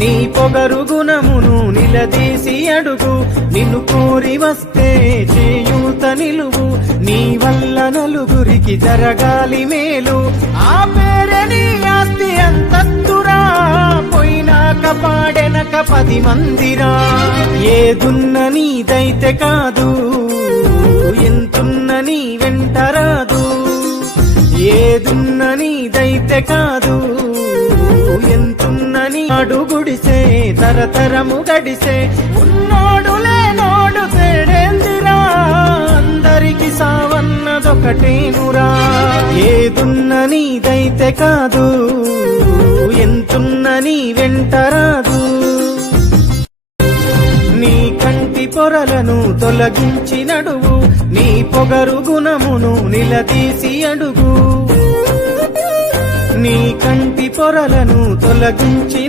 నీ పొగరు గుణమును నిలదీసి అడుగు. నిన్ను కోరి వస్తే చేయూత నిలువు. నీ వల్ల నలుగురికి జరగాలి మేలు. ఆ పేరే నీ ఆస్తి అంతస్తురా, పోయినాక పాడెనక 10 మందిరా. ఏదున్న నీదైతే కాదు, ఎంతున్న నీ వెంటరాదు. ఏదున్న నీదైతే కాదు, ఎంతున్న నీ అడుగుడిసే తరతరము గడిసే. ఉన్నోడు లేనోడు తేడేందిరా, అందరికి సావన్నదొకటేనురా. ఏదున్న నీదైతే కాదు, ఎంతున్న నీ వెంటరాదు. నీ కంటి పొరలను తొలగించి నడువు. నీ పొగరు గుణమును నిలదీసి అడుగు. నీ కంటి పొరలను తొలగించి